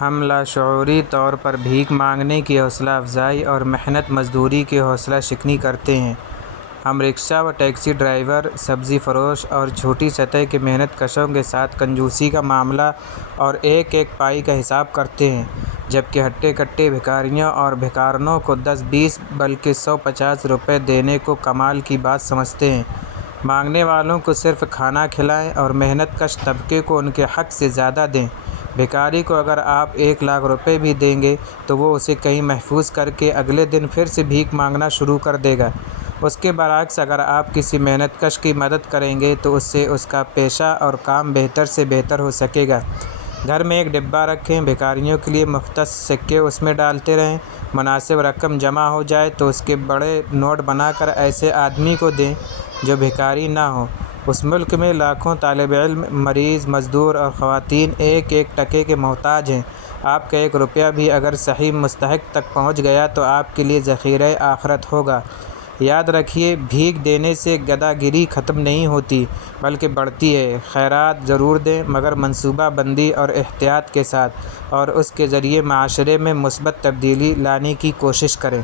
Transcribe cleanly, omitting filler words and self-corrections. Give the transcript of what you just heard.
ہم لاشعوری طور پر بھیک مانگنے کی حوصلہ افزائی اور محنت مزدوری کی حوصلہ شکنی کرتے ہیں۔ ہم رکشہ و ٹیکسی ڈرائیور، سبزی فروش اور چھوٹی سطح کے محنت کشوں کے ساتھ کنجوسی کا معاملہ اور ایک ایک پائی کا حساب کرتے ہیں، جبکہ ہٹے کٹے بھکاریوں اور بھکارنوں کو 10 20 بلکہ 150 روپے دینے کو کمال کی بات سمجھتے ہیں۔ مانگنے والوں کو صرف کھانا کھلائیں اور محنت کش طبقے کو ان کے حق سے زیادہ دیں۔ بھکاری کو اگر آپ 1 لاکھ روپے بھی دیں گے تو وہ اسے کہیں محفوظ کر کے اگلے دن پھر سے بھیک مانگنا شروع کر دے گا۔ اس کے برعکس اگر آپ کسی محنت کش کی مدد کریں گے تو اس سے اس کا پیشہ اور کام بہتر سے بہتر ہو سکے گا۔ گھر میں ایک ڈبہ رکھیں، بھکاریوں کے لیے مختص سکے اس میں ڈالتے رہیں۔ مناسب رقم جمع ہو جائے تو اس کے بڑے نوٹ بنا کر ایسے آدمی کو دیں جو بھکاری نہ ہو۔ اس ملک میں لاکھوں طالب علم، مریض، مزدور اور خواتین ایک ایک ٹکے کے محتاج ہیں۔ آپ کا 1 روپیہ بھی اگر صحیح مستحق تک پہنچ گیا تو آپ کے لیے ذخیرہ آخرت ہوگا۔ یاد رکھیے، بھیک دینے سے گدھا گیری ختم نہیں ہوتی بلکہ بڑھتی ہے۔ خیرات ضرور دیں مگر منصوبہ بندی اور احتیاط کے ساتھ، اور اس کے ذریعے معاشرے میں مثبت تبدیلی لانے کی کوشش کریں۔